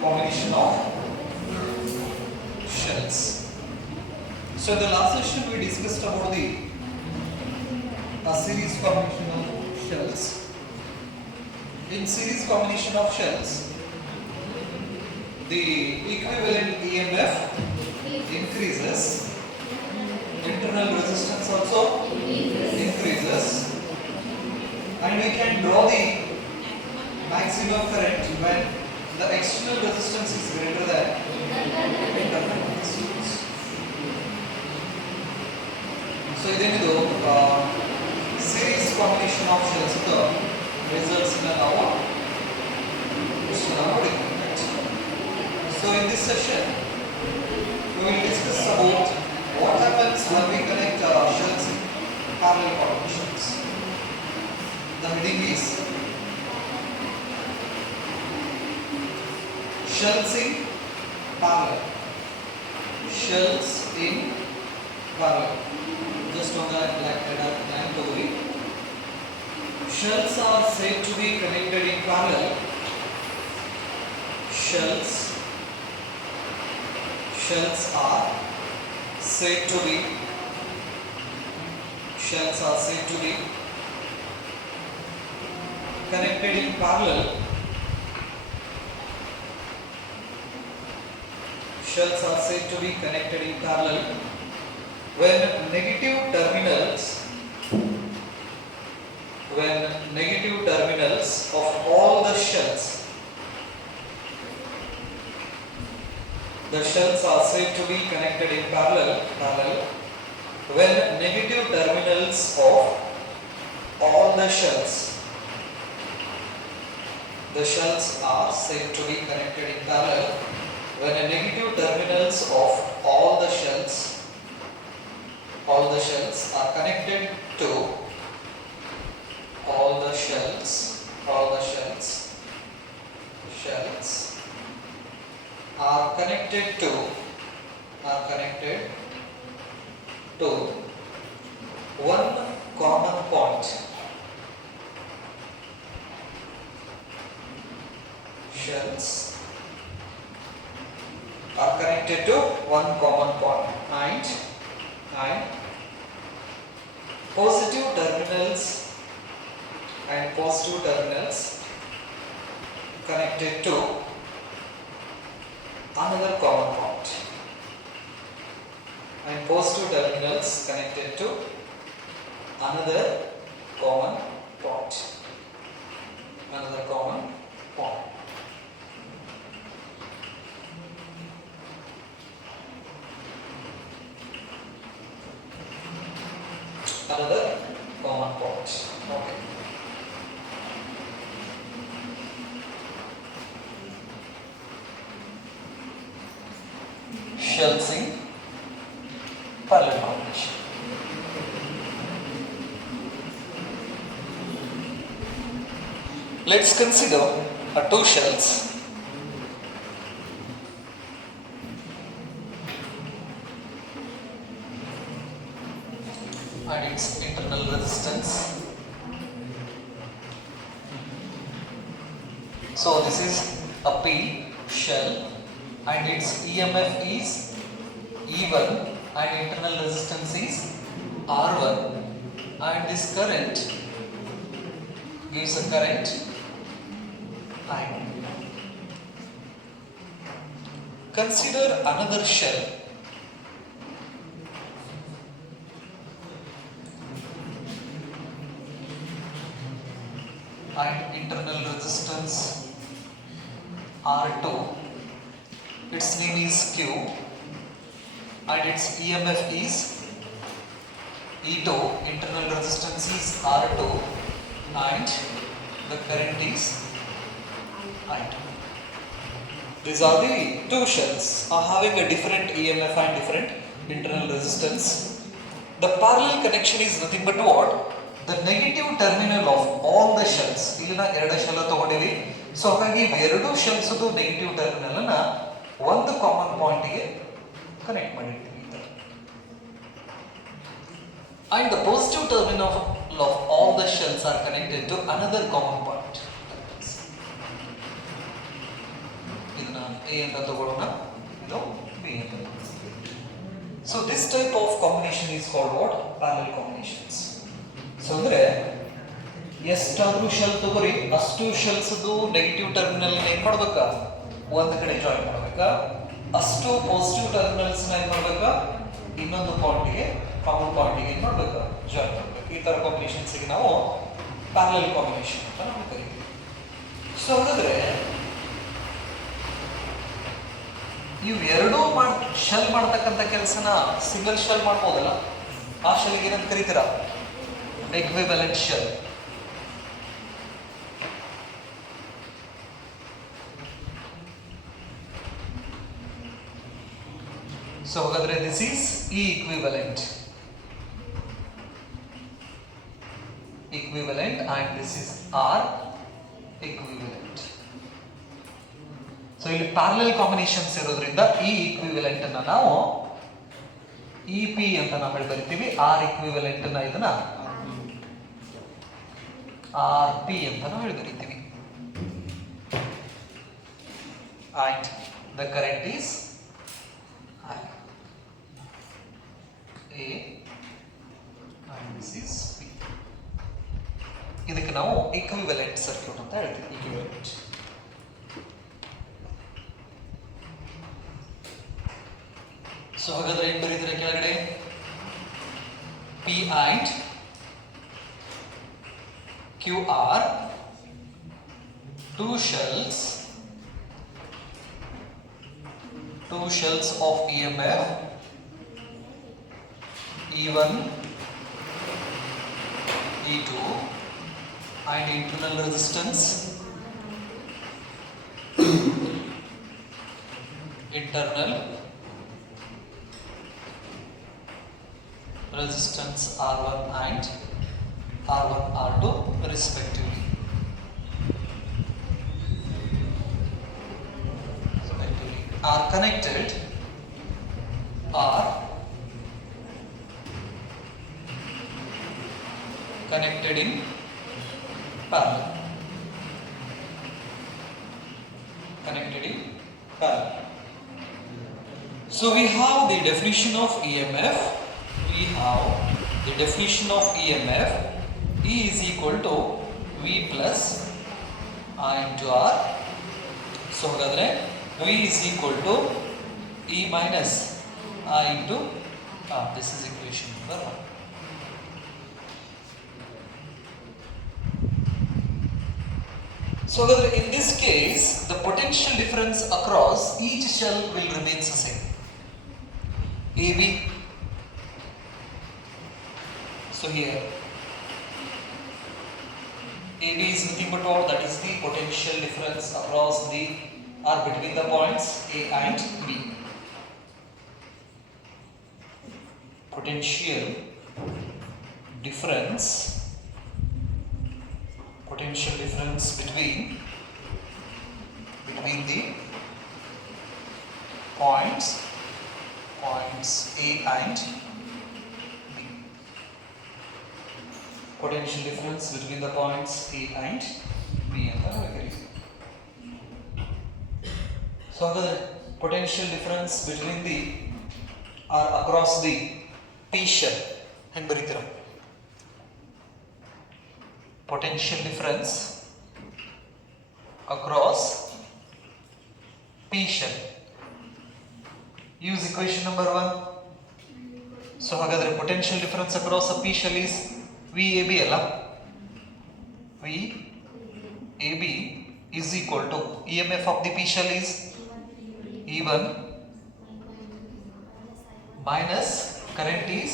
combination of shells. So in the last session we discussed about the series combination of shells. In series combination of shells, the equivalent EMF increases, internal resistance also increases, and we can draw the maximum current when the external resistance is greater than internal resistance. So idennidu series combination of shells results in our deployment. So in this session we will discuss about what happens when we connect shells in parallel combinations. The heading is shells in parallel. Shells in parallel. Just on the line totally. Shells are said to be connected in parallel. Shells are said to be connected in parallel. Shells are said to be connected in parallel when negative terminals of all the shells are said to be connected in parallel when negative terminals of all the shells are said to be connected in parallel when the negative terminals of all the shells are connected to one common point. Shells are connected to one common point and positive terminals connected to another common point and positive terminals connected to another common point. Another common point. Okay. Shells in parallel combination. Let's consider two shells. And its internal resistance. So this is a P shell and its EMF is E1 and internal resistance is R1, and this current gives a current I. Consider another shell. And internal resistance R2, its name is Q, and its EMF is E2, internal resistance is R2, and the current is I2. These are the two shells having a different EMF and different internal resistance. The parallel connection is nothing but what? The negative terminal of all the shells. Illina eradu shell ತಗೊಂಡಿವಿ. So ಹಾಗಾಗಿ ಎರಡು shells ದು negative terminal ಅನ್ನು ಒಂದು common point ಗೆ connect ಮಾಡಿರ್ತೀವಿ. And the positive terminal of all the shells are connected to another common point. A ಅಂತ ತಗೊಳ್ಳೋಣ, ಇದು B ಅಂತ. So this type of combination is called what? Parallel combinations. So ಅಂದ್ರೆ ಎಷ್ಟಾದ್ರೂ ಶೆಲ್ ತಗೋರಿ, ಅಷ್ಟು ಶೆಲ್ಸ್ದು ನೆಗೆಟಿವ್ ಟರ್ಮಿನಲ್ ಏನ್ ಮಾಡ್ಬೇಕಾ, ಒಂದ್ ಕಡೆ ಜಾಯಿನ್ ಮಾಡ್ಬೇಕಾ, ಅಷ್ಟು ಪಾಸಿಟಿವ್ ಟರ್ಮಿನಲ್ಸ್ ನ ಏನ್ ಮಾಡ್ಬೇಕಾ, ಇನ್ನೊಂದು ಪಾಯಿಂಟ್ಗೆ ಕಾಮನ್ ಪಾಯಿಂಟ್ಗೆ ಏನ್ ಮಾಡ್ಬೇಕಾ, ಜಾಯಿನ್ ಮಾಡ್ಬೇಕು. ಈ ತರ ಕಾಂಬಿನೇಷನ್ಸ್ ಗೆ ನಾವು ಪ್ಯಾರಲಲ್ ಕಾಂಬಿನೇಷನ್ ಅಂತ ನಾವು ಕರಿತೀವಿ. ಸೊ ಹಾಗಾದ್ರೆ ಇವು ಎರಡೂ ಶೆಲ್ ಮಾಡ್ತಕ್ಕಂಥ ಕೆಲಸನ ಸಿಂಗಲ್ ಶೆಲ್ ಮಾಡ್ಬೋದಲ್ಲ, ಆ ಶೆಲ್ಗೆ ಏನಂತ ಕರಿತೀರಾ, equivalent shell. So ಹಾಗಾದ್ರೆ this is E equivalent and this is R equivalent. So ಇಲ್ಲಿ ಪ್ಯಾರಲಲ್ ಕಾಂಬಿನೇಷನ್ಸ್ ಇರೋದ್ರಿಂದ E equivalent ಅನ್ನ ನಾವು EP ಅಂತ ನಾವು ಬರಿತೀವಿ, R equivalent ನ ಇದನ್ನ RP ಅಂತ ನಾವು ಬರಿತೀವಿ. And the current is I. A and this is P. ಇದಕ್ಕೆ ನಾವು equivalent circuit ಅಂತ ಹೇಳ್ತೀವಿ. equivalent. ಸೊ ಹಾಗಾದ್ರೆ ಏನು ಬರೀತಾರೆ ಕೆಳಗಡೆ, P and Q are two shells of EMF E1, E2 and internal resistance R1 and R1 R2 respectively. Are connected in parallel. So we have the definition of EMF. E is equal to V plus I into R. So ಹಾಗಾದ್ರೆ V is equal to E minus I into R. This is equation number 1. So in this case, the potential difference across each shell will remain the same. AB. So here, AB is nothing but what? That is the potential difference across the or between the points A and B. Potential difference between the points A and B. Potential difference between the points A and B ಅಂತ ಹೇಳ್ತೀವಿ. So the potential difference between the or across the P shell ಹೆಂಗೆ ಬರೀತೀರ? Potential difference across P shell. Use equation number 1. So ಹಾಗಾದ್ರೆ potential difference across a P shell is VAB ಅಲ್ಲ? VAB is equal to EMF of the P shell is E1 minus current is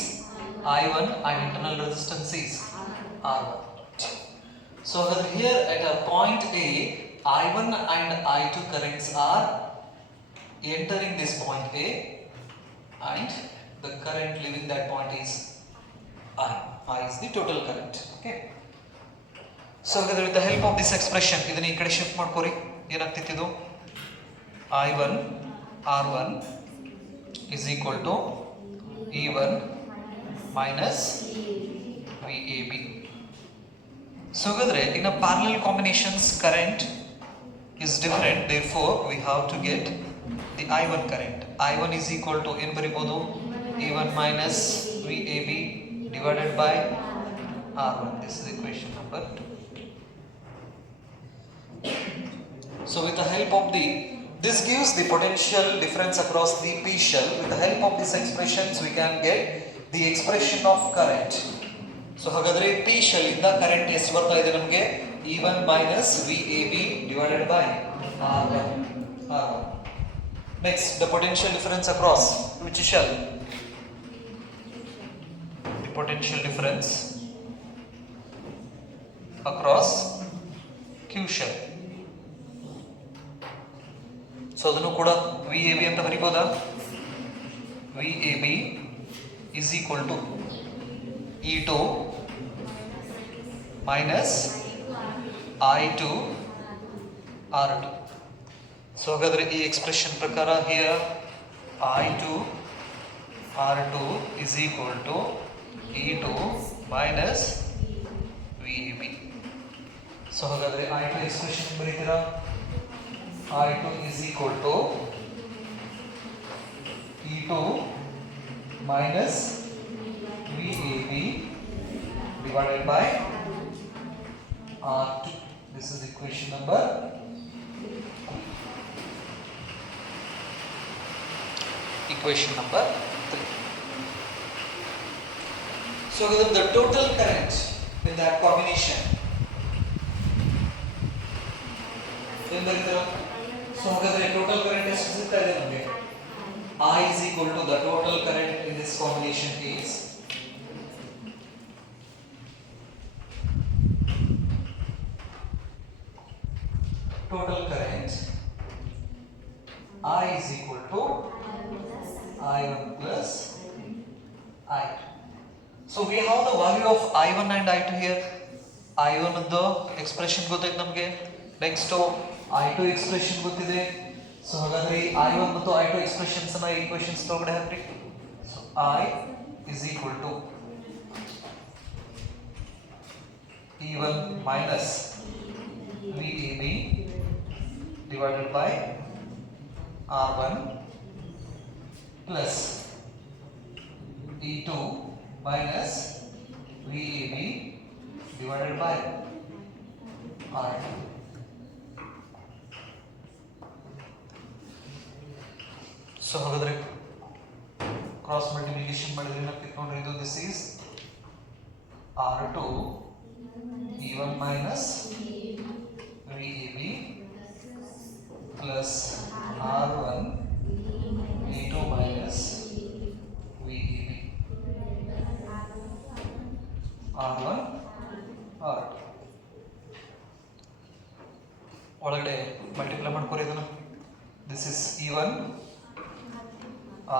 I1 and internal resistance is R1. So here at a point A, I1 and I2 currents are entering this point A and the current leaving that point is I. I is the total current. Okay. So with the help of this expression, ಇದನ್ನ ಈ ಕಡೆ ಶಿಫ್ಟ್ ಮಾಡ್ಕೊರಿ, ಏನಾಗ್ತಿತ್ತು ಇದು? I1 R1 is equal to E1 minus VAB. So in a parallel combinations, current is different, therefore we have to get the I1 current. I1 is equal to ಏನು ಬರಿಬೋದು E1 minus VAB divided by R1. This is equation number 2. So with the help of this gives the potential difference across the P shell. With the help of these expressions we can get the expression of current. So ಹಾಗಾದ್ರೆ P shell ಇಂದ current ಎಷ್ಟು ಬರ್ತಾ ಇದೆ ನಮಗೆ E1 minus VAB divided by R1. Next, the potential difference across which shell? The potential difference across Q shell. So ಅದನ್ನು ಕೂಡ VAB ಅಂತ ಬರೀಬೋದಾ? VAB is equal to E2 minus I2 R2. So ಹಾಗಾದ್ರೆ ಈ ಎಕ್ಸ್ಪ್ರೆಷನ್ ಪ್ರಕಾರ here I2 R2 is equal to E2 minus VAB. So ಹಾಗಾದ್ರೆ I2 expression ಬರೀತೀರಾ? I2 is equal to E2 minus VAB divided by R2. This is equation number 3. So the total current in that combination. So the total current is I is equal to the total current in this combination is total current I is equal to I1 plus I2. So we have the value of I1 and I2 here. I1 the expression ಗೊತ್ತಾಯ್ತು ನಮಗೆ. Next I2 expression ಗೊತ್ತಿದೆ. So ಹಾಗಾದ್ರೆ I1 ಮತ್ತು I2 expressions ಅನ್ನ equations ಒಳಗಡೆ ಹಾಕ್ರಿ. So I is equal to E1 minus VAB divided by R1 plus E2 minus VAB divided by R2. So ಹಾಗಾದ್ರೆ cross multiplication ಮಾಡಿದ್ರೆ ಏನಾಗ್ತಿತ್ತು ನೋಡ್ರಿ ಇದು this is R2 E1 minus VAB plus R1 E2 minus VAB R1 R2 ಒಳಗಡೆ ಮಲ್ಟಿಪ್ಲೈ ಮಾಡ್ಕೊರಿ ಇದನ್ನ. This is E1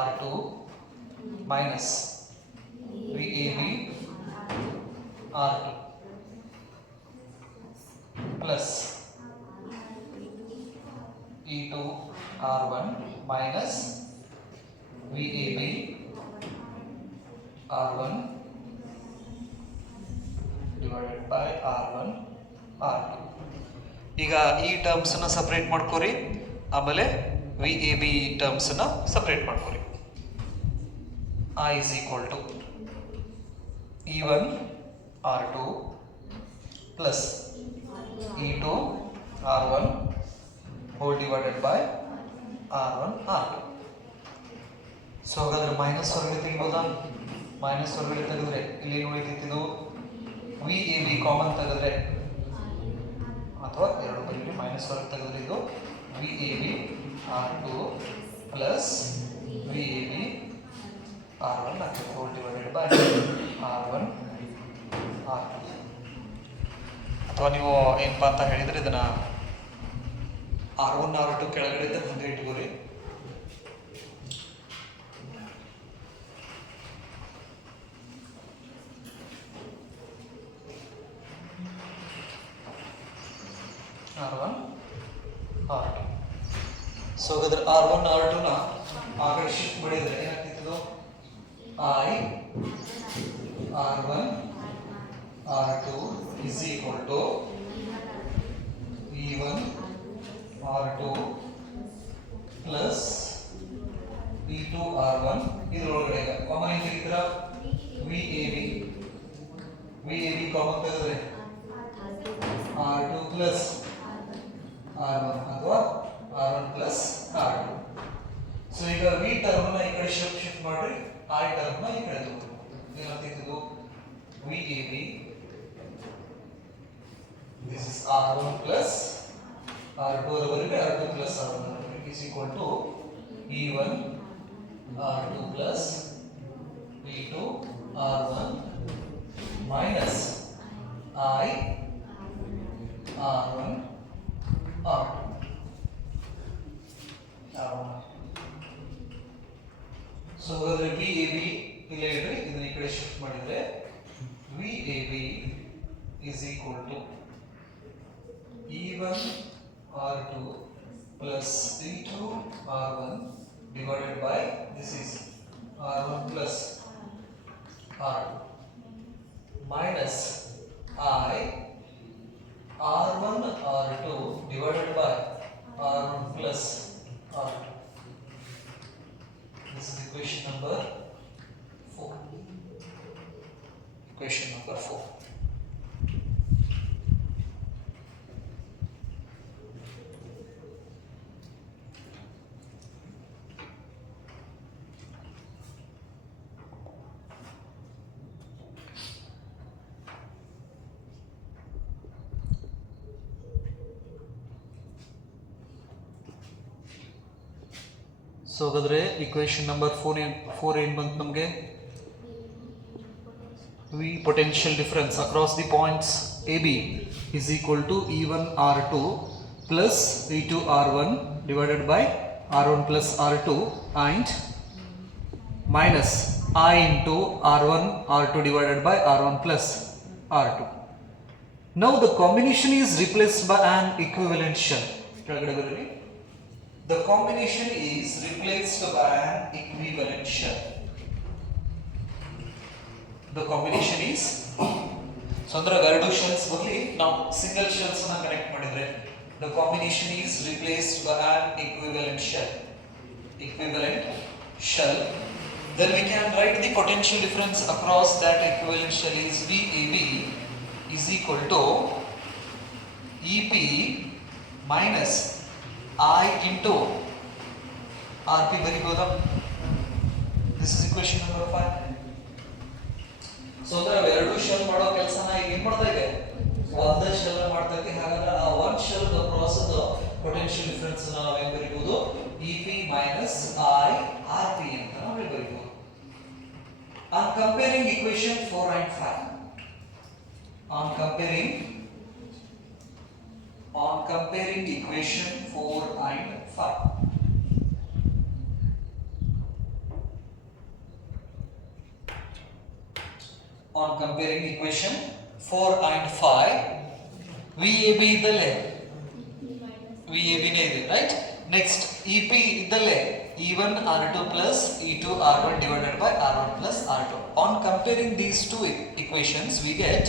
R2 minus VAB R2 plus E2 R1 minus VAB R1 divided by R1 R2. ಈಗ ಈ ಟರ್ಮ್ಸ್ ಅನ್ನು ಸಪರೇಟ್ ಮಾಡ್ಕೊರಿ, ಆಮೇಲೆ VAB ಟರ್ಮ್ಸ್ ಅನ್ನು ಸಪರೇಟ್ ಮಾಡ್ಕೊರಿ. I is equal to E1 R2 plus E2 R1 whole divided by R1 R2. So ಹಾಗಾದ್ರೆ ಮೈನಸ್ ಹೊರಗಡೆ ತೆಗಿಬೋದಾ? ಮೈನಸ್ ಹೊರಗಡೆ ತೆಗೆದ್ರೆ ಇಲ್ಲಿ ಏನು ಉಳಿತಿತ್ತು? VAB ಕಾಮನ್ ತೆಗೆದ್ರೆ ಅಥವಾ ಎರಡು ಬರೀಲಿ ಮೈನಸ್ ಹೊರಗೆ ತೆಗೆದ್ರೆ ಇದು VAB R2 plus VAB R1 whole divided by R1 R2. ಅಥವಾ ನೀವು ಏನಪ್ಪಾ ಅಂತ ಹೇಳಿದ್ರೆ ಇದನ್ನ R1 R2 ಕೆಳಗಡೆ ಇದ್ದ ಹಂಗೆ ಇಟ್ಕೋರಿ. R1 R2. ಸೊ ಹಾಗಾದ್ರೆ R1 R2 ನ ಆಗಡೆ ಶಿಫ್ಟ್ ಮಾಡಿದ್ರೆ ಏನಾಗ್ತಿತ್ತು? I R1 R2 is equal to E1 R2 plus E2 R1 ಇದರೊಳಗಡೆ ಈಗ ಕಾಮನ್ ಏನು ತೆಗಿತೀರಾ VAB ಕಾಮನ್ ತೆಗೆದ್ರೆ R2 plus R1 ಅಥವಾ R1 plus R2. ಸೊ ಈಗ V ಟರ್ಮ್ ನ ಈ ಕಡೆ ಶಿಫ್ಟ್ ಮಾಡ್ರಿ, I ಟರ್ಮ್ ನ ಈ ಕಡೆ ತಗೊಳ್ಳಿ. ಏನಾಗ್ತಿತ್ತು VAB this is R1 plus R2 ಬರುತ್ತೆ, R2 plus R1 is equal to E1 R2 plus E2 R1 minus I R1 R2. So ಹಾಗಾದ್ರೆ VAB ಇಲ್ಲೇ ಇಡ್ರಿ, ಇದನ್ನ ಈ ಕಡೆ ಶಿಫ್ಟ್ ಮಾಡಿದ್ರೆ VAB is equal to E1 R2 plus E2 R1 divided by this is R1 plus R2 minus I R1 R2 divided by R1 plus R2. This is equation number 4. Equation number 4. ಸೊ ಹಾಗಾದ್ರೆ equation number 4 ಏನು ಬಂತು ನಮಗೆ V potential difference across the points AB is equal to E1 R2 plus E2 R1 divided by R1 plus R2 and minus I into R1 R2 divided by R1 plus R2. Now the combination is replaced by an equivalent shell. The combination is replaced by an equivalent shell. The combination is so ಅಂದ್ರೆ ಎರಡು ಶೆಲ್ಸ್ ಬದಲಿ ನಾವು single shells ಅನ್ನು ಕನೆಕ್ಟ್ ಮಾಡಿದ್ರೆ the combination is replaced by an equivalent shell. Then we can write the potential difference across that equivalent shell is VAB is equal to EP minus I into RP ಬರಿಬೋದಾ? This is equation number 5. ಸೊ ಅಂದ್ರೆ ಎರಡು ಶೆಲ್ ಮಾಡೋ ಕೆಲಸನ ಈಗ ಏನ್ ಮಾಡ್ತಾ ಇದೆ, ಒಂದೇ ಶೆಲ್ ಮಾಡ್ತಾ ಇದೆ. ಹಾಗಾದ್ರೆ ಆ ಒಂದು shell across the potential difference ನಾವು ಏನು ಬರಿಬಹುದು, EP minus I RP ಅಂತ ನಾವು ಬರಿಬಹುದು. On comparing equation 4 and 5, on comparing equation 4 and 5, on comparing equation 4 and 5, VAB ಇದ್ದಲ್ಲೇ VAB ನೇ ಇದೆ, ರೈಟ್. ನೆಕ್ಸ್ಟ್ EP ಇದ್ದಲ್ಲೇ E1 R2 plus E2 R1 divided by R1 plus R2. On comparing these two equations, we get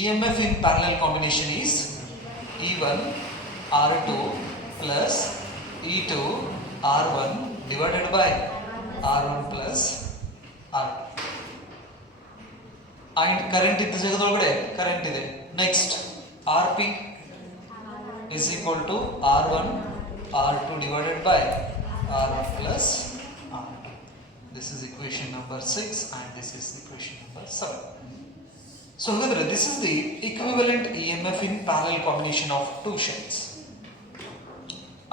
EMF in parallel combination is E1 R2 plus E2 R1 divided by R1 plus R2. And current ಇದ್ದ ಜಾಗದೊಳಗಡೆ ಕರೆಂಟ್ ಇದೆ. Next RP is equal to R1 R2 divided by R1 plus R2. This is equation number 6 and this is equation number 7. So hagadre this is the equivalent EMF in parallel combination of two shells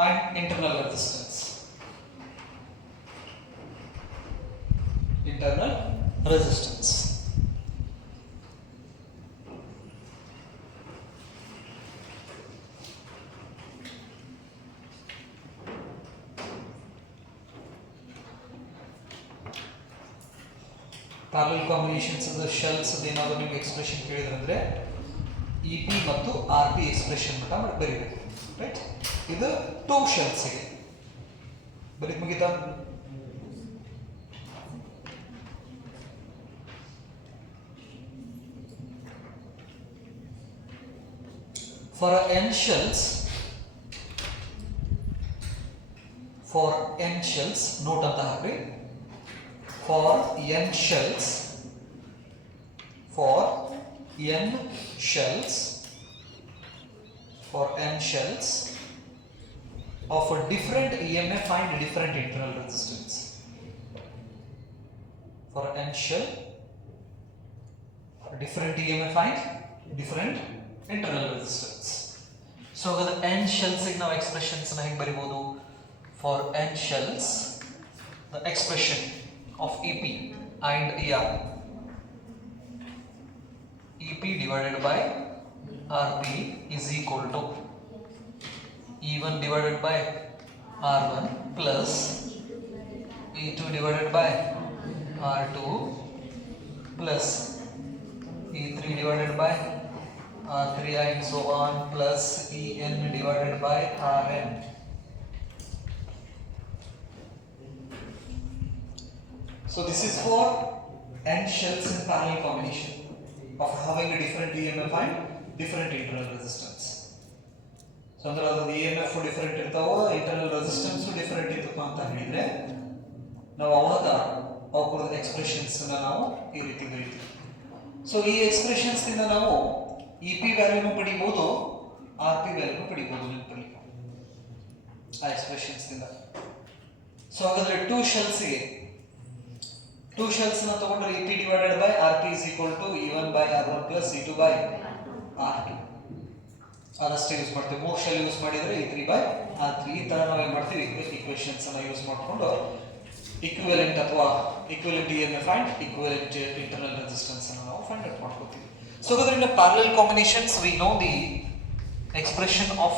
and internal resistance. Internal resistance. Parallel combinations of the shells ಅದೇನಾದರೂ ನಿಮಗೆ ಎಕ್ಸ್ಪ್ರೆಷನ್ ಕೇಳಿದ್ರಂದ್ರೆ EP ಮತ್ತು RP expression ಮಟ್ಟ ಬರೀಬೇಕು, ರೈಟ್. ಇದು two shells ಗೆ ಬರೀ ಮುಗಿತಾ. for n shells, note ಅಂತ ಹಾಕಿ. For n shells of a different EMF find different internal resistance. For n shell, different EMF find different internal resistance. So the n shells ಗೆ ನಾವು expressions ಅನ್ನು ಹೇಗೆ ಬರೆಯಬಹುದು? For n shells, the expression of EP and ER, EP divided by RP is equal to E1 divided by R1 plus E2 divided by R2 plus E3 divided by R3 and so on plus En divided by Rn. So this is for n shells in parallel combination of having a different EMF and different internal resistance. So ಅಂದ್ರೆ ಅದು EMF different ಇರ್ತಾವ, internal resistance different ಇರ್ತಪ್ಪ ಅಂತ ಹೇಳಿದ್ರೆ ನಾವು ಅವಾಗ ಅವರ ಎಕ್ಸ್ಪ್ರೆಷನ್ಸ್ ನಾವು ಈ ರೀತಿ ಬರೀತೀವಿ. ಸೊ ಈ ಎಕ್ಸ್ಪ್ರೆಷನ್ಸ್ ಇಂದ ನಾವು EP ವ್ಯಾಲ್ಯೂನು ಪಡಿಬಹುದು, RP ವ್ಯಾಲ್ಯೂನು ಪಡಿಬಹುದು ನೆನಪಲ್ಲಿ ಆ ಎಕ್ಸ್ಪ್ರೆಷನ್ಸ್ ಇಂದ. ಸೊ ಹಾಗಾದ್ರೆ ಟೂ ಶೆಲ್ಸ್ ನ ತಗೊಂಡ್ರೆ EP divided by RP is equal to E1 by R1 plus E2 by R2 ಅದಷ್ಟೇ ಯೂಸ್ ಮಾಡ್ತೀವಿ. ಮೂರು ಶೆಲ್ ಯೂಸ್ ಮಾಡಿದ್ರೆ E3 by R3 ಈ ತರ ನಾವು ಏನು ಮಾಡ್ತೀವಿ ಈಕ್ವೇಷನ್ಸ್ ಅನ್ನ ಯೂಸ್ ಮಾಡಿಕೊಂಡು ಈಕ್ವಿವೆಲೆಂಟ್ ಅಥವಾ equivalent EMF and equivalent internal resistance ಅನ್ನು ನಾವು ಫೈಂಡ್ ಔಟ್ ಮಾಡ್ಕೊತೀವಿ. ಸೊ ಅದರಿಂದ parallel combinations we know the expression of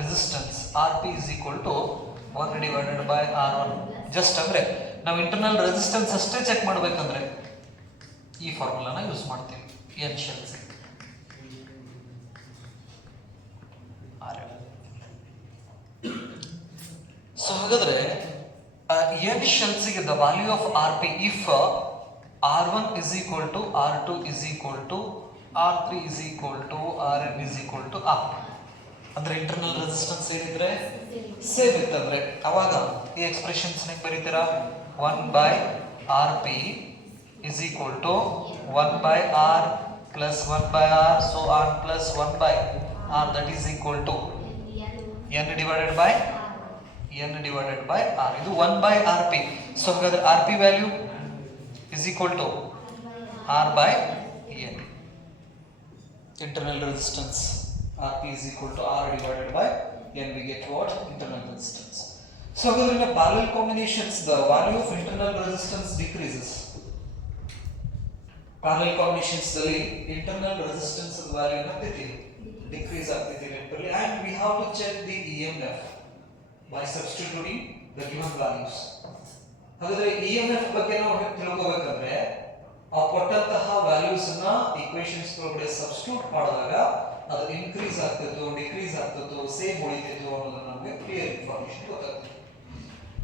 resistance RP is equal to 1 divided by R1. Just ಅಂದ್ರೆ ನಾವು ಇಂಟರ್ನಲ್ ರೆಸಿಸ್ಟೆನ್ಸ್ ಅಷ್ಟೇ ಚೆಕ್ ಮಾಡಬೇಕಂದ್ರೆ ಈ ಫಾರ್ಮುಲಾನ ಯೂಸ್ ಮಾಡ್ತೀವಿ n shells. ಸೊ ಹಾಗಾದ್ರೆ n shells ಗೆ the value of RP if R1 is equal to R2 is equal to R3 is equal to Rn is equal to R, ಅಂದ್ರೆ ಇಂಟರ್ನಲ್ ರೆಸಿಸ್ಟೆನ್ಸ್ ಏನಿದ್ರೆ ಸೇಮ್ ಇತ್ತಂದ್ರೆ ಅವಾಗ ಈ ಎಕ್ಸ್ಪ್ರೆಷನ್ಸ್ ನ ಬರೀತೀರಾ 1 by RP is equal to 1 by R plus 1 by R so on plus 1 by R, that is equal to n divided by R. ಇದು 1 by RP. So ಹಾಗಾದ್ರೆ RP value is equal to R by n. Internal resistance RP is equal to R divided by n. We get what? Internal resistance. So in a parallel combinations the value of internal resistance decreases. Parallel combinations ದಲ್ಲಿ internal resistance value ಏನಾಗ್ತೈತಿ decrease ಆಗ್ತೈತಿ ನೆನಪಲ್ಲಿ, and we have to check the EMF by substituting the given values. ಹಾಗಾದ್ರೆ EMF ಬಗ್ಗೆ ನಾವು ತಿಳ್ಕೋಬೇಕಂದ್ರೆ ಆ ಕೊಟ್ಟಂತಹ ವ್ಯಾಲ್ಯೂಸ್ ಅನ್ನ ಈಕ್ವೇಷನ್ಸ್ ಒಳಗಡೆ ಸಬ್ಸ್ಟಿಟ್ಯೂಟ್ ಮಾಡಿದಾಗ ಅದು ಇನ್ಕ್ರೀಸ್ ಆಗ್ತಿತ್ತು, ಡಿಕ್ರೀಸ್ ಆಗ್ತಿತ್ತು, ಸೇಮ್ ಉಳಿತಿತ್ತು ಅನ್ನೋದನ್ನ ನಮಗೆ ಕ್ಲಿಯರ್ ಇನ್ಫಾರ್ಮೇಶನ್ ಗೊತ್ತಾಗ್ತದೆ.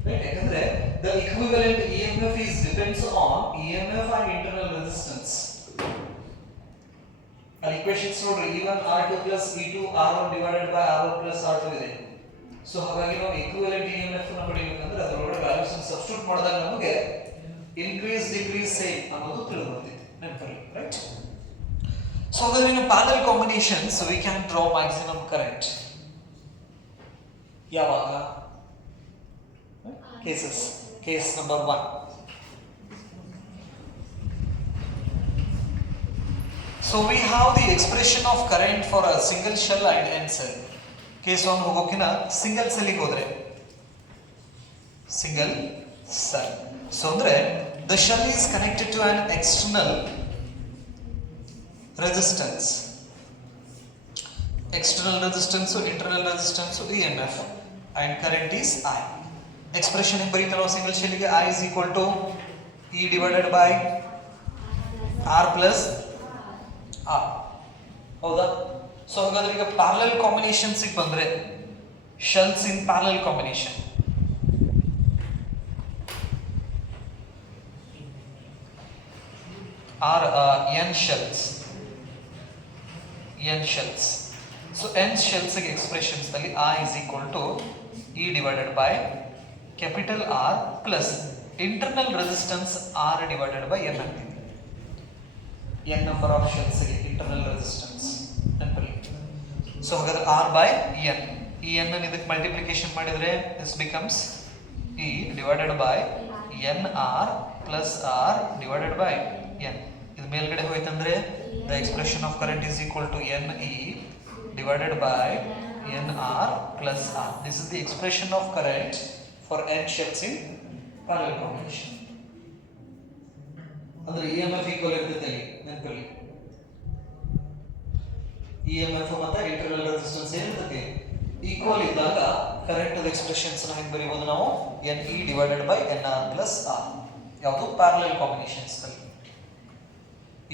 ರೈಟ್? ಯಾಕಂದ್ರೆ the equivalent EMF is depends on EMF and internal resistance. ಅಲ್ಲಿ ಈಕ್ವೇಷನ್ಸ್ ನೋಡ್ರಿ E1 R2 plus E2 R1 divided by R1 plus R2 ಇದೆ. ಸೊ ಹಾಗಾಗಿ ನಾವು ಈಕ್ವಿವೆಲೆಂಟ್ EMF ನ ಪಡೆಯಬೇಕಂದ್ರೆ ಅದರೊಳಗಡೆ ವ್ಯಾಲ್ಯೂಸ್ ಅನ್ನು ಸಬ್ಸ್ಟಿಟ್ಯೂಟ್ ಮಾಡಿದಾಗ ನಮಗೆ ಇನ್ಕ್ರೀಸ್ ಡಿಕ್ರೀಸ್ ಸೇಮ್ ಅನ್ನೋದು ತಿಳಿದು ಬರ್ತೈತೆ ನೆನಪಲ್ಲಿ. ರೈಟ್? ಸೊ ಹಾಗಾದ್ರೆ ಇನ್ನು parallel combinations we can draw maximum current ಯಾವಾಗ? Case number 1. So we have the expression of current for a single shell and n cell. Case 1 ಹೋಗೋಕಿನ ಸಿಂಗಲ್ ಸೆಲ್ಗೆ ಹೋದ್ರೆ ಸಿಂಗಲ್ ಸೆಲ್. ಸೊ ಅಂದ್ರೆ the shell is connected to an external resistance. External resistance, internal resistance, EMF, and current is I. Expression ಹೆಂಗೆ ಬರೀತಾರೋ ಸಿಂಗಲ್ ಶೆಲ್ಗೆ I is equal to E divided by R plus R. ಹೌದಾ? So ಹಾಗಾದ್ರೆ ಈಗ parallel combinations ಬಂದ್ರೆ shells in parallel combination are n shells. So n shells ಗೆ expressions ನಲ್ಲಿ I is equal to E divided by capital R plus internal resistance R divided by n ಅಂತೀವಿ. n number of shells ಗೆ internal resistance ನೆನಪಲ್ಲಿ. ಸೊ ಹಾಗಾದ್ರೆ R by n, ಈ n ಅನ್ನು ಇದಕ್ಕೆ ಮಲ್ಟಿಪ್ಲಿಕೇಶನ್ ಮಾಡಿದ್ರೆ this becomes E divided by nr plus R divided by n. ಇದು ಮೇಲ್ಗಡೆ ಹೋಯ್ತಂದ್ರೆ the expression of current is equal to Ne divided by nr plus R. This is the expression of current for n shells in parallel combination. ಅಂದ್ರೆ EMF equal ಇರ್ತೈತೆ ನೆನಪಲ್ಲಿ. EMF ಮತ್ತೆ internal resistance ಏನಿರ್ತೈತೆ ಈಕ್ವಲ್ ಇದ್ದಾಗ current expressions ನ ಹೆಂಗೆ ಬರೀಬಹುದು ನಾವು Ne divided by nr plus R. ಯಾವುದು ಪ್ಯಾರಲಲ್ ಕಾಂಬಿನೇಷನ್ಸ್ ನಲ್ಲಿ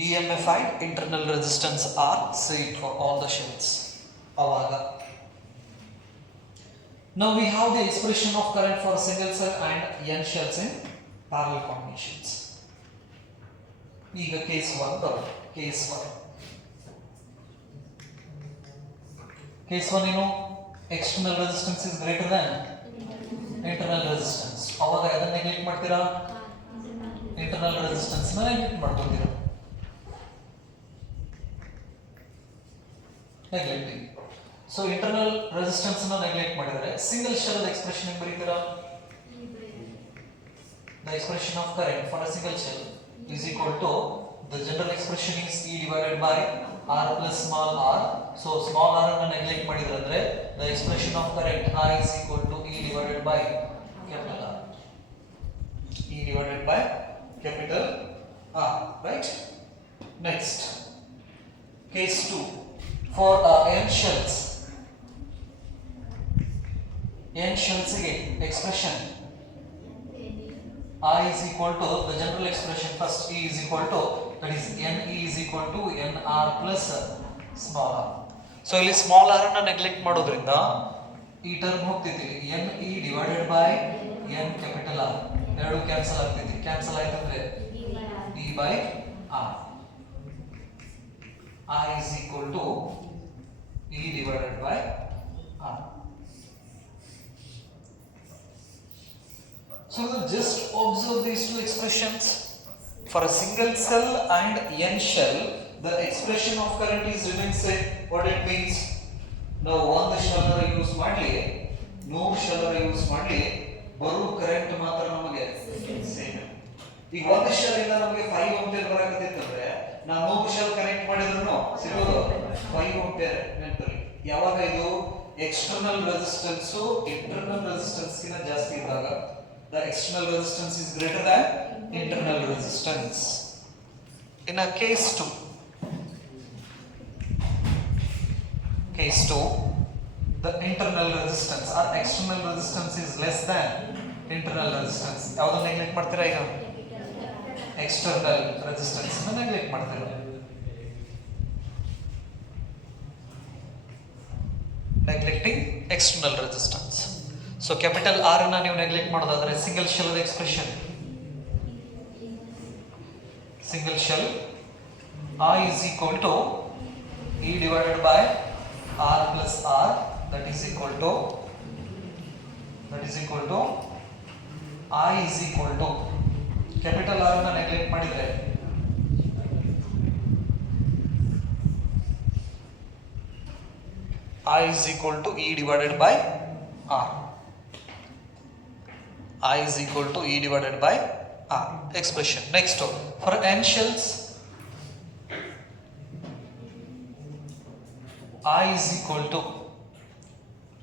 EMF and internal resistance are same for all the shells. ಅವಾಗ now we have the expression of current for single cell and n shells in parallel combinations. ಈಗ ಕೇಸ್ 1 ಬರೋದು. ಕೇಸ್ 1 ಏನು external resistance is greater than internal resistance. ಅವಾಗ ಅದನ್ನ ನೆಗ್ಲೆಕ್ಟ್ ಮಾಡ್ತೀರಾ, internal resistance ನ neglect ಮಾಡ್ಕೊತೀರಾ. Neglecting. So internal resistance ಅನ್ನು ನೆಗ್ಲೆಕ್ಟ್ ಮಾಡಿದರೆ ಸಿಂಗಲ್ ಶೆಲ್ ಎಕ್ಸ್ಪ್ರೆಷನ್ ಹೆಂಗೆ ಬರೀತೀರಾ? The expression of current for a single shell is equal to the general expression is E divided by R plus small r. So small r ಅನ್ನು ನೆಗ್ಲೆಕ್ಟ್ ಮಾಡಿದ್ರೆ ಅಂದ್ರೆ the expression of current I is equal to E divided by capital R. E divided by capital R, right? Next, case 2. For n shells ಗೆ expression I is equal to the general expression first E is equal to, that is Ne is equal to nr plus small r. So ಇಲ್ಲಿ small r ಅನ್ನು neglect ಮಾಡೋದ್ರಿಂದ ಈ term ಹೋಗ್ತೈತಿ Ne divided by n capital R. ಎರಡು cancel ಆಗ್ತೈತಿ. Cancel ಆಯ್ತಂದ್ರೆ E by R. I is equal to E divided by R. So just observe these two expressions. For a single cell and n shell, the expression of current is remains same. What it means? Now one shell use ಮಾಡಲಿ, 100 shell use ಮಾಡಲಿ, ಬರೋ ಕರೆಂಟ್ ಮಾತ್ರ ನಮಗೆ ಸೇಮ್. ಈಗ ಒಂದು ಶೆಲ್ ಇಂದ ನಮಗೆ 5 ಆಂಪಿಯರ್ ಬರಕತ್ತಿತ್ತಂದ್ರೆ ನಾವು 100 ಶೆಲ್ ಕನೆಕ್ಟ್ ಮಾಡಿದ್ರೂ ಸಿಗೋದು 5 ಆಂಪಿಯರ್ ನೆನಪಲ್ಲಿ. ಯಾವಾಗ ಇದು ಎಕ್ಸ್ಟರ್ನಲ್ ರೆಸಿಸ್ಟೆನ್ಸ್ ಇಂಟರ್ನಲ್ ರೆಸಿಸ್ಟೆನ್ಸ್ ಗಿಂತ ಜಾಸ್ತಿ ಇದ್ದಾಗ the external resistance is greater than internal resistance. In a case 2, the internal resistance or external resistance is less than internal resistance. ಯಾವುದು ನೆಗ್ಲೆಕ್ಟ್ ಮಾಡ್ತೀರಾ? ಈಗ external resistance ನ ನೆಗ್ಲೆಕ್ಟ್ ಮಾಡ್ತೀರಾ. Neglecting external resistance. So capital R ಅನ್ನು ನೀವು ನೆಗ್ಲೆಕ್ಟ್ ಮಾಡೋದಾದ್ರೆ single shell expression, single shell I is equal to E divided by R plus R, that is equal to I is equal to capital R ಅನ್ನು ನೆಗ್ಲೆಕ್ಟ್ ಮಾಡಿದ್ರೆ I is equal to E divided by R. I is equal to E divided by R expression. Next, for n shells, I is equal to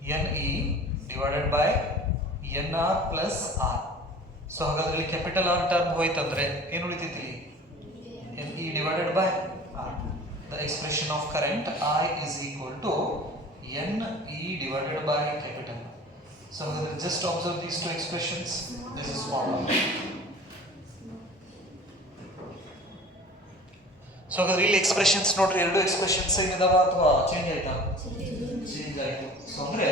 Ne divided by nr plus R. So ಹಾಗಾದ್ರೆ ಇಲ್ಲಿ capital R term ಹೋಯ್ತಂದ್ರೆ ಏನು ಉಳಿತೈತಿ? Ne divided by R. The expression of current I is equal to Ne divided by capital R. So just observe these two expressions. This is small r. So really expressions ನೋಡ್ರಿ, ಎರಡು expressions same ಇದಾವ ಅಥವಾ ಚೇಂಜ್ ಆಯ್ತಾ? ಚೇಂಜ್ ಆಯ್ತು. So ಅಂದ್ರೆ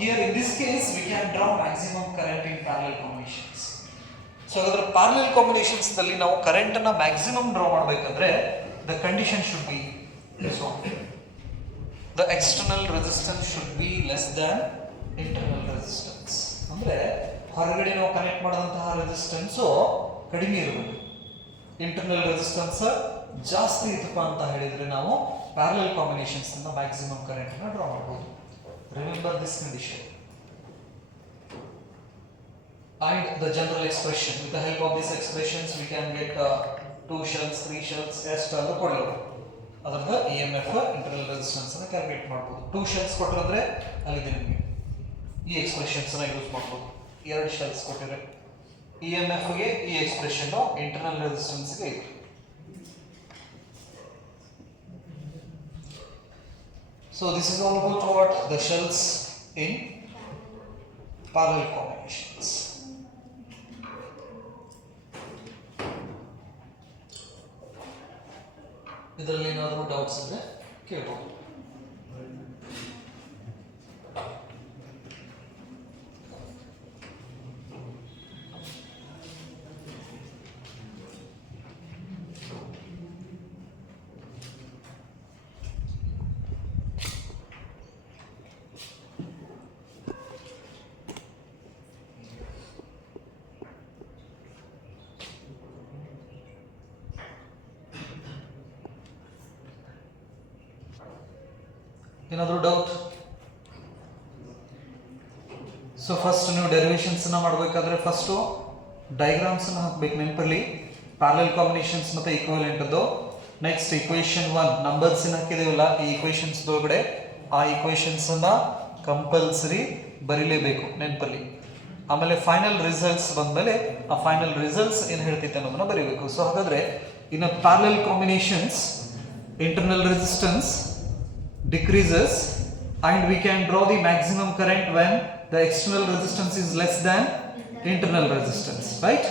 here in this case we can draw maximum current in parallel combinations. So ಅದರ parallel combinations ನಲ್ಲಿ ನಾವು ಕರೆಂಟ್ ಅನ್ನ ಮ್ಯಾಕ್ಸಿಮಮ್ ಡ್ರಾ ಮಾಡಬೇಕಂದ್ರೆ the condition should be so. the external resistance should be less than internal resistance. ಅಂದರೆ ಹೊರಗಡೆ ನಾವು ಕನೆಕ್ಟ್ ಮಾಡಿದಂತಹ ರೆಸಿಸ್ಟೆನ್ಸು ಕಡಿಮೆ ಇರಬೇಕು, ಇಂಟರ್ನಲ್ ರೆಸಿಸ್ಟೆನ್ಸ್ ಜಾಸ್ತಿ ಇತ್ತಪ್ಪ ಅಂತ ಹೇಳಿದರೆ ನಾವು ಪ್ಯಾರಲಲ್ ಕಾಂಬಿನೇಷನ್ಸ್ ಇಂದ ಮ್ಯಾಕ್ಸಿಮಮ್ ಕರೆಂಟ್ ಅನ್ನು ಡ್ರಾ ಮಾಡಬಹುದು. Remember this condition. And the general expression, with the help of these expressions we can get 2 shells, 3 shells, ಎಷ್ಟು ಕೊಡಬಹುದು. ಅದರದ EMF ಇಂಟರ್ನಲ್ ರೆಸಿಸ್ಟೆನ್ಸ್ ಅನ್ನು ಕ್ಯಾಲ್ಕುಲೇಟ್ ಮಾಡಬಹುದು. 2 shells ಕೊಟ್ಟರೆ ಅಲ್ಲಿದೆ ನಿಮಗೆ ಈ ಎಕ್ಸ್ಪ್ರೆಷನ್ಸ್ ಅನ್ನು ಯೂಸ್ ಮಾಡಬಹುದು. 2 shells ಕೊಟ್ಟರೆ EMF ಗೆ ಈ ಎಕ್ಸ್ಪ್ರೆಷನ್ ಇಂಟರ್ನಲ್ ರೆಸಿಸ್ಟೆನ್ಸ್ ಗೆ ಇದೆ. So this is all about what the shells in parallel combinations. ಇದರಲ್ಲಿ ಏನಾದರೂ ಡೌಟ್ಸ್ ಇದ್ರೆ ಕೇಳಬಹುದು. ಏನಾದರೂ ಡೌಟ್? ಸೊ ಫಸ್ಟ್ ನೀವು ಡೆರಿವೇಷನ್ಸ್ ಮಾಡಬೇಕಾದ್ರೆ ಫಸ್ಟು ಡಯಾಗ್ರಾಮ್ಸ್ ಹಾಕಬೇಕು ನೆನಪಲ್ಲಿ, ಪ್ಯಾರಲಲ್ ಕಾಂಬಿನೇಷನ್ಸ್ ಮತ್ತು ಈಕ್ವಿವೆಲೆಂಟ್ ಅದು. ನೆಕ್ಸ್ಟ್ ಇಕ್ವೇಷನ್ 1 ನಂಬರ್ಸ್ ಹಾಕಿದೇವಲ್ಲ ಈ ಇಕ್ವೇಷನ್ಸ್ ಒಳಗಡೆ ಆ ಇಕ್ವೇಷನ್ಸ್ ಅನ್ನ ಕಂಪಲ್ಸರಿ ಬರೀಲೇಬೇಕು ನೆನಪಲ್ಲಿ. ಆಮೇಲೆ ಫೈನಲ್ ರಿಸಲ್ಟ್ಸ್ ಬಂದಮೇಲೆ ಆ ಫೈನಲ್ ರಿಸಲ್ಟ್ಸ್ ಏನು ಹೇಳ್ತೈತೆ ಅನ್ನೋದನ್ನ ಬರೀಬೇಕು. ಸೊ ಹಾಗಾದ್ರೆ in parallel combinations internal resistance decreases and we can draw the maximum current when the external resistance is less than internal resistance, right?